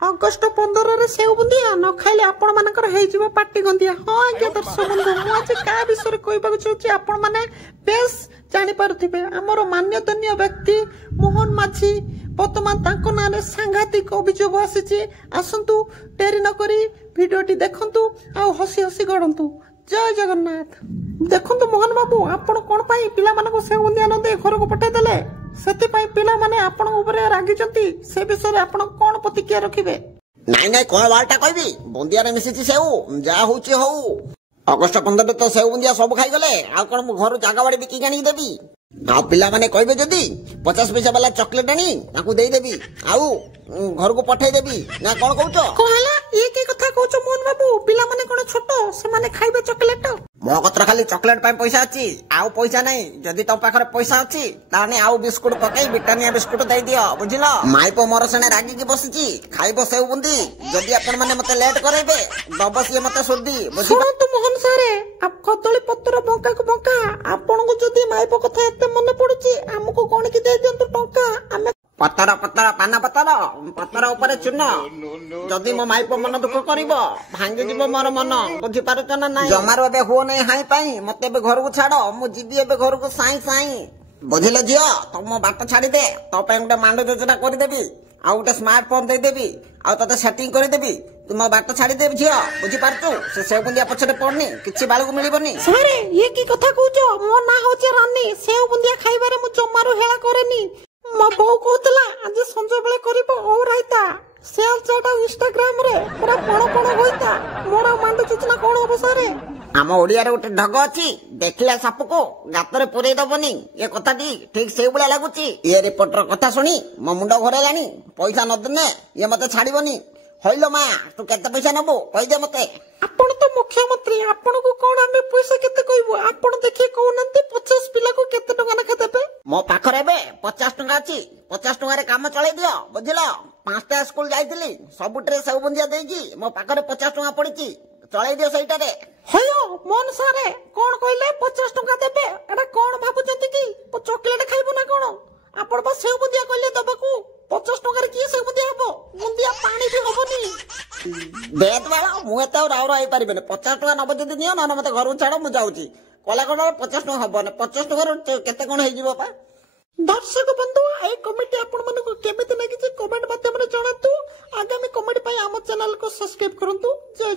August 15 ସେଉ ବୁନ୍ଦିଆ ନ ଖାଇଲେ ଆପଣ ମାନଙ୍କର ହେଇଯିବ ପାଟି ଗନ୍ଧିଆ। ହଁ ଆଜ୍ଞା ଦର୍ଶକ ବନ୍ଧୁ, ମୁଁ ଆଜି କାହା ବିଷୟରେ କହିବାକୁ ଚାହୁଁଛି ଆପଣ ମାନେ ବେଶ ଜାଣିପାରୁଥିବେ। ଆମର ମାନ୍ୟତନ୍ୟ ବ୍ୟକ୍ତି ମୋହନ ମାଝୀ ବର୍ତ୍ତମାନ ତାଙ୍କ ନାଁରେ ସାଂଘାତିକ ଅଭିଯୋଗ ଆସିଛି। ଆସନ୍ତୁ ଡେରି ନକରି ଭିଡିଓଟି ଦେଖନ୍ତୁ ଆଉ ହସି ହସି ଗଡନ୍ତୁ। ଜୟ ଜଗନ୍ନାଥ। ଦେଖନ୍ତୁ ମୋହନ ବାବୁ, ଆପଣ କଣ ପାଇଁ ପିଲାମାନଙ୍କୁ ସେଉ ବୁନ୍ଦିଆ ନ ଦେଇ ଘରକୁ ପଠାଇଦେଲେ? ସେଥିପାଇଁ ପିଲାମାନେ ଆପଣଙ୍କ ଉପରେ ରାଗିଛନ୍ତି। ସେ ବିଷୟରେ ଆପଣ କଣ ପ୍ରତିକ୍ରିୟା ରଖିବେ? ନାଇଁ ନାଇଁ କଣ ବାଳଟା କହିବି, ବୁନ୍ଦିଆରେ ମିଶିଛି ସେଉ, ଯାହା ହଉଛି ହଉ। ଅଗଷ୍ଟ 15 ତ ସେଉ ବୁନ୍ଦିଆ ସବୁ ଖାଇଗଲେ, ଆଉ କଣ ମୁଁ ଘରୁ ଜାଗା ବାଡି ବିକିକି ଆଣିକି ଦେବି? ଆଉ ପିଲାମାନେ କହିବେ ଯଦି 50 ପଇସା ବାଲା ଚକୋଲେଟ ଆଣି ତାଙ୍କୁ ଦେଇଦେବି, ଆଉ ଘରକୁ ପଠେଇଦେବି। ନା କଣ କହୁଛ? କଣ ହେଲା? ଇଏ କି କଥା କହୁଛ ମୋହନ ବାବୁ? ପିଲାମାନେ କଣ ଛୋଟ, ସେମାନେ ଖାଇବେ ଚକୋଲେଟ? ମୋ କତିରେ ଖାଲି ଚକୋଲେଟ ପାଇଁ ପଇସା ଅଛି, ଆଉ ପଇସା ନାହିଁ। ଯଦି ତମ ପାଖରେ ପଇସା ଅଛି ତାହେଲେ ଆଉ ବିସ୍କୁଟ ପକେଇ ବ୍ରିଟାନିଆ ବିସ୍କୁଟ ଦେଇଦିଅ, ବୁଝିଲ? ମାଇପ ମୋର ସେଣେ ରାଗିକି ବସିଛି, ଖାଇବ ସେଉ ବୁନ୍ଦି। ଯଦି ଆପଣ ମାନେ ମତେ ଲେଟ୍ କରେଇବେ ଦବ ସିଏ ମତେ ସୁଧି, ଶୁଣନ୍ତୁ ମୋହନ ସାରେ, କଦଳୀ ପତ୍ର ବଙ୍କାକୁ ବଙ୍କା। ଆପଣଙ୍କୁ ଯଦି ମାଇପ କଥା ଏତେ ମନେ ପଡୁଛି, ଆମକୁ ଗଣିକି ଦେଇଦିଅନ୍ତୁ ଟଙ୍କା। ଆମେ ପତର ପତର ପାନ ପତର, ପତର ଉପରେ ଚୂନ। ଯଦି ମୋ ମାଇପ ମନ ଦୁଃଖ କରିବ ଭାଙ୍ଗିଯିବ ମୋର ମନ, ବୁଝିପାରୁଛ ନା ନାଇଁ? ଜମାରୁ ଏବେ ହୁଅ ନାଇଁ ହାଇ ପାଇଁ, ମତେ ଏବେ ଘରକୁ ଛାଡ, ମୁଁ ଯିବି ଏବେ ଘରକୁ ସାଇଁ ସାଇଁ। ବୁଝିଲ ଝିଅ, ତମ ବାଟ ଛାଡିଦେ, ତୋ ପାଇଁ ଗୋଟେ ମାଣ୍ଡ ଯୋଜନା କରିଦେବି, ଆଉ ଗୋଟେ ସ୍ମାର୍ଟ ଫୋନ ଦେଇଦେବି, ଆଉ ତତେ ସେଟିଂ କରିଦେବି। ତୁ ମୋ ବାଟ ଛାଡିଦେବି ଝିଅ, ବୁଝିପାରୁଛୁ? ସେ ସେଉ ବୁନ୍ଦିଆ ପଛରେ ପଡନି, କିଛି ବାଳକୁ ମିଳିବନି। ସାରେ ଇଏ କି କଥା କହୁଛ? ମୋ ନାଁ ହଉଛି ରାନୀ। ସେଉ ବୁନ୍ଦିଆ ଖାଇବାରେ ମୁଁ ଜମାରୁ ହେଳା କରେନି। ମୋ ବୋଉ କହୁଥିଲା ଆଜି ସଞ୍ଜ ବେଳେ କରିବ ଓଉ ରାଇତା, ସେୟାର ଚାଟ ଆଉ ଇନଷ୍ଟାଗ୍ରାମ ରେ ପୁରା ପଣ ପଣ ହୋଇତା। ମୋର ମାଣ୍ଡ ଯୋଜନା କଣ ହବ ସାରେ? ଆମ ଓଡିଆରେ ଗୋଟେ ଢଗ ଅଛି, ଦେଖିଲା ସାପକୁ ଗାତରେ ପୁରେଇ ଦବନି। ଏ କଥାଟି ଠିକ ସେଇଭଳିଆ ଲାଗୁଛି। ଏ ରିପୋର୍ଟର କଥା ଶୁଣି ମୋ ମୁଣ୍ଡ ଘୋରେଇଲାଣି। ପଇସା ନଦେନେ ଇଏ ମତେ ଛାଡିବନି। ହଇଲୋ ମା, ତୁ କେତେ ପଇସା ନବୁ କହିଦେ ମତେ। ଆପଣ ତ ମୁଖ୍ୟମନ୍ତ୍ରୀ, ଆପଣଙ୍କୁ କଣ ଆମେ ପଇସା କେତେ କହିବୁ? ଆପଣ ଦେଖି କହୁନାହାନ୍ତି 50 ପିଲାକୁ କେତେ ଟଙ୍କା ଲେଖା ଦେବେ? ମୋ ପାଖରେ ଏବେ 50 ଟଙ୍କା ଅଛି। 50 ଟଙ୍କାରେ କାମ ଚଳେଇ ଦିଅ, ବୁଝିଲ? 5ଟା ସ୍କୁଲ ଯାଇଥିଲି, ସବୁଥିରେ ସେଉ ବୁନ୍ଦିଆ ଦେଇକି ମୋ ପାଖରେ 50 ଟଙ୍କା ପଡିଛି। ଚଳେଇ ଦିଅ ସେଇଟାରେ। ହୟ ମୋହନ ସାରେ, କଣ କହିଲେ 50 ଟଙ୍କା ଦେବେ? ଏଟା କଣ ଭାବୁଛନ୍ତି କି ଚକୋଲେଟ ଖାଇବୁ ନା କଣ? ଆପଣ ବା ସେଉ ବୁନ୍ଦିଆ କହିଲେ ଦବାକୁ। 50 ଟଙ୍କାରେ କିଏ ସେଉ ବୁନ୍ଦିଆ ହବ? ବୁନ୍ଦିଆ ପାଣି ବି ହବନି। ବେତ ବାଳ, ମୁଁ ଏତେ ଆଉ ରାଉର ହେଇପାରିବିନି। 50 ଟଙ୍କା ନବ ଯଦି ନିଅ, ନହେଲେ ମତେ ଘରକୁ ଛାଡ, ମୁଁ ଯାଉଛି। କଲା କଣ 50 ଟଙ୍କା ହବନି, 50 ଟଙ୍କାରୁ କେତେ କଣ ହେଇଯିବ ପା। ଦର୍ଶକ ବନ୍ଧୁ, এই କମେଡି ଆପଣ ମାନଙ୍କୁ କେମିତି ଲାଗିଛି କମେଣ୍ଟ ମାଧ୍ୟମରେ ଜଣାନ୍ତୁ। ଆଗାମୀ କମେଡି ପାଇଁ ଆମ ଚ୍ୟାନେଲକୁ ସବସ୍କ୍ରାଇବ କରନ୍ତୁ। ଜୟ